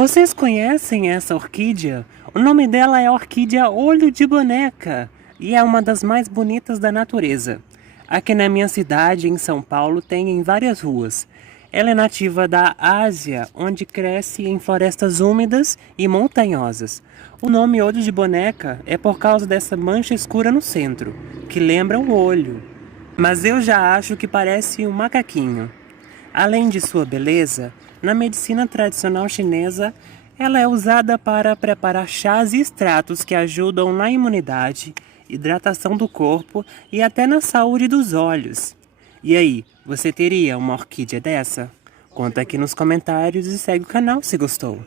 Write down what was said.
Vocês conhecem essa orquídea? O nome dela é orquídea olho de boneca e é uma das mais bonitas da natureza. Aqui na minha cidade, em São Paulo, tem em várias ruas. Ela é nativa da Ásia, onde cresce em florestas úmidas e montanhosas. O nome olho de boneca é por causa dessa mancha escura no centro, que lembra um olho. Mas eu já acho que parece um macaquinho. Além de sua beleza, na medicina tradicional chinesa, ela é usada para preparar chás e extratos que ajudam na imunidade, hidratação do corpo e até na saúde dos olhos. E aí, você teria uma orquídea dessa? Conta aqui nos comentários e segue o canal se gostou.